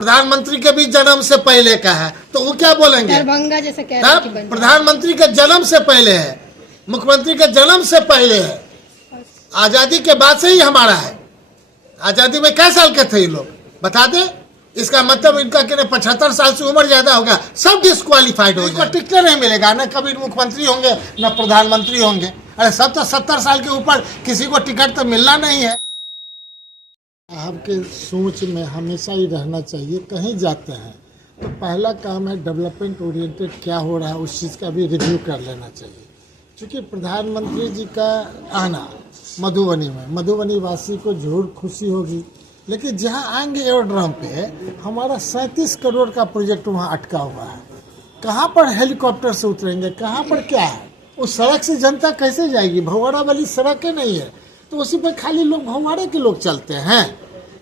प्रधानमंत्री के भी जन्म से पहले का है, तो वो क्या बोलेंगे? दरभंगा जैसे कह रहे हैं कि प्रधानमंत्री के जन्म से पहले है, मुख्यमंत्री के जन्म से पहले है, आजादी के बाद से ही हमारा है। आजादी में कै साल के थे ये लोग बता दे। इसका मतलब इनका कि 75 साल से उम्र ज्यादा होगा, सब डिस्क्वालीफाइड हो जाएगा, टिकट नहीं मिलेगा, न कभी मुख्यमंत्री होंगे न प्रधानमंत्री होंगे। अरे सब तो 70 साल के ऊपर किसी को टिकट तो मिलना नहीं है। आपके सोच में हमेशा ही रहना चाहिए, कहीं जाते हैं तो पहला काम है डेवलपमेंट ओरिएंटेड क्या हो रहा है उस चीज़ का भी रिव्यू कर लेना चाहिए। क्योंकि प्रधानमंत्री जी का आना मधुबनी में, मधुबनी वासी को जरूर खुशी होगी, लेकिन जहां आएंगे एयरड्रम पे हमारा 37 करोड़ का प्रोजेक्ट वहां अटका हुआ है। कहां पर हेलीकॉप्टर से उतरेंगे, कहां पर क्या है? उस सड़क से जनता कैसे जाएगी? भगवाड़ा वाली सड़कें नहीं है, तो उसी पर खाली लोग भगवाड़े के लोग चलते हैं।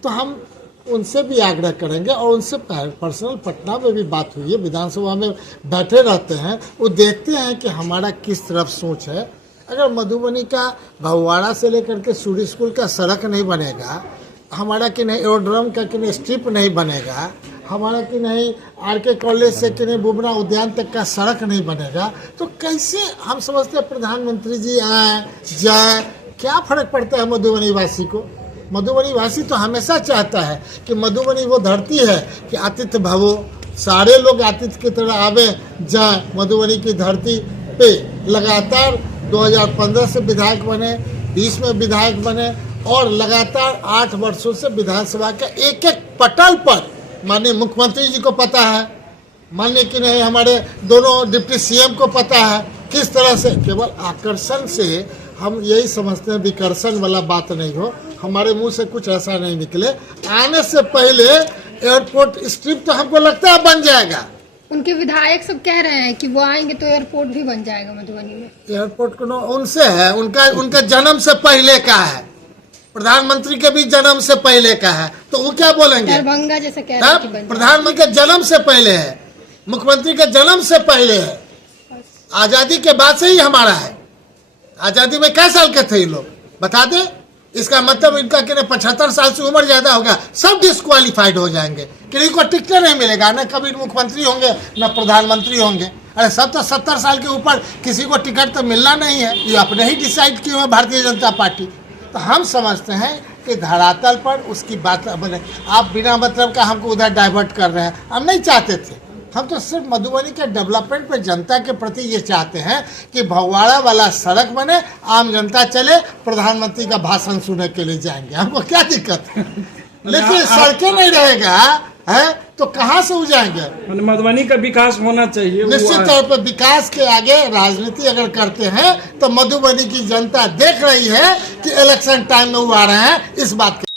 तो हम उनसे भी आग्रह करेंगे और उनसे पर्सनल पटना में भी बात हुई है, विधानसभा में बैठे रहते हैं, वो देखते हैं कि हमारा किस तरफ सोच है। अगर मधुबनी का भगवाड़ा से लेकर के सूर्य स्कूल का सड़क नहीं बनेगा, हमारा कि नहीं एयरड्रम का कि नहीं स्ट्रिप नहीं बनेगा, हमारा कि नहीं आरके कॉलेज से कि नहीं बुमरा उद्यान तक का सड़क नहीं बनेगा, तो कैसे हम समझते हैं प्रधानमंत्री जी आए जाए, क्या फर्क पड़ता है मधुबनी वासी को? मधुबनी वासी तो हमेशा चाहता है कि मधुबनी वो धरती है कि आतिथ्य भवो, सारे लोग आतिथ्य की तरह आवे जाए। मधुबनी की धरती पे लगातार 2015 से विधायक बने, 20 में विधायक बने और लगातार 8 वर्षों से विधानसभा के एक एक पटल पर माननीय मुख्यमंत्री जी को पता है, माननीय कि नहीं हमारे दोनों डिप्टी सीएम को पता है किस तरह से। केवल आकर्षण से हम यही समझते हैं, विकर्षण वाला बात नहीं हो, हमारे मुंह से कुछ ऐसा नहीं निकले। आने से पहले एयरपोर्ट स्ट्रिप तो हमको लगता है बन जाएगा। उनके विधायक सब कह रहे हैं कि वो आएंगे तो एयरपोर्ट भी बन जाएगा मधुबनी में। एयरपोर्ट को उनसे है, उनके जन्म से पहले का है, प्रधानमंत्री के भी जन्म से पहले का है, तो वो क्या बोलेंगे? दरभंगा जैसे कह रहे हैं कि प्रधानमंत्री के जन्म से पहले है, मुख्यमंत्री के जन्म से पहले है, आजादी के बाद से ही हमारा है। आजादी में कै साल के थे ये लोग बता दे। इसका मतलब इनका कि 75 साल से उम्र ज्यादा होगा, सब डिस्क्वालीफाइड हो जाएंगे, किसी को टिकट नहीं मिलेगा, न कभी मुख्यमंत्री होंगे न प्रधानमंत्री होंगे। अरे सब तो 70 साल के ऊपर किसी को टिकट तो मिलना नहीं है, ये अपने ही डिसाइड किए हुए भारतीय जनता पार्टी। तो हम समझते हैं कि धरातल पर उसकी बात बने। आप बिना मतलब का हमको उधर डाइवर्ट कर रहे हैं, हम नहीं चाहते थे। हम तो सिर्फ मधुबनी के डेवलपमेंट पे जनता के प्रति ये चाहते हैं कि भगवाड़ा वाला सड़क बने, आम जनता चले, प्रधानमंत्री का भाषण सुनने के लिए जाएंगे, हमको क्या दिक्कत है। लेकिन सड़कें नहीं रहेगा है तो कहाँ से हो जाएंगे? मधुबनी का विकास होना चाहिए। निश्चित तौर पर विकास के आगे राजनीति अगर करते हैं तो मधुबनी की जनता देख रही है कि इलेक्शन टाइम में वो आ रहे हैं, इस बात के